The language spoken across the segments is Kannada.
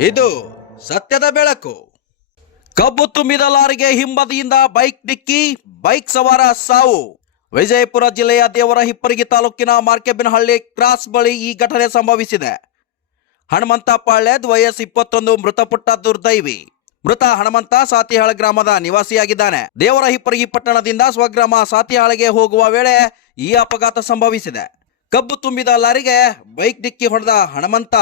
ಇದು ಸತ್ಯದ ಬೆಳಕು. ಕಬ್ಬು ತುಂಬಿದ ಲಾರಿಗೆ ಹಿಂಬದಿಯಿಂದ ಬೈಕ್ ಡಿಕ್ಕಿ, ಬೈಕ್ ಸವಾರ ಸಾವು. ವಿಜಯಪುರ ಜಿಲ್ಲೆಯ ದೇವರ ಹಿಪ್ಪರಗಿ ತಾಲೂಕಿನ ಮಾರ್ಕೆಬಿನಹಳ್ಳಿ ಕ್ರಾಸ್ ಬಳಿ ಈ ಘಟನೆ ಸಂಭವಿಸಿದೆ. ಹನುಮಂತ ಪಾಳ್ಯದ್ ವಯಸ್ಸು ಇಪ್ಪತ್ತೊಂದು, ಮೃತಪಟ್ಟ ದುರ್ದೈವಿ. ಮೃತ ಹನುಮಂತ ಸಾತಿಹಾಳ ಗ್ರಾಮದ ನಿವಾಸಿಯಾಗಿದ್ದಾನೆ. ದೇವರ ಹಿಪ್ಪರಗಿ ಪಟ್ಟಣದಿಂದ ಸ್ವಗ್ರಾಮ ಸಾತಿಹಾಳಿಗೆ ಹೋಗುವ ವೇಳೆ ಈ ಅಪಘಾತ ಸಂಭವಿಸಿದೆ. ಕಬ್ಬು ತುಂಬಿದ ಲಾರಿಗೆ ಬೈಕ್ ಡಿಕ್ಕಿ ಹೊಡೆದ ಹನುಮಂತ.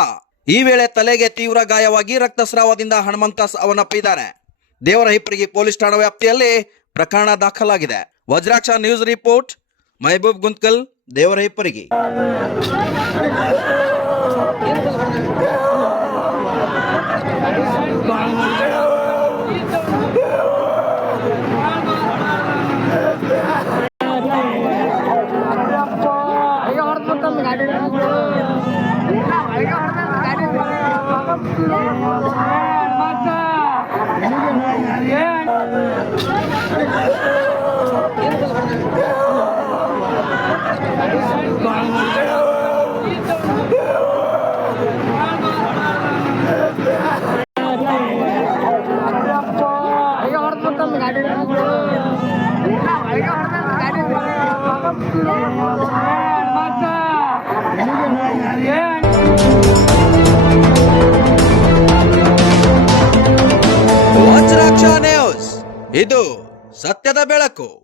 ಈ ವೇಳೆ ತಲೆಗೆ ತೀವ್ರ ಗಾಯವಾಗಿ ರಕ್ತಸ್ರಾವದಿಂದ ಹನುಮಂತ ಸಾವನ್ನಪ್ಪಿದ್ದಾನೆ ದೇವರ ಹಿಪ್ಪರಿಗೆ ಪೊಲೀಸ್ ಠಾಣಾ ವ್ಯಾಪ್ತಿಯಲ್ಲಿ ಪ್ರಕರಣ ದಾಖಲಾಗಿದೆ. Vajraksha news report, Mahaboob Guntakal, Devara Hipparagi. Yeah. News. ಇದು ಸತ್ಯದ ಬೆಳಕು.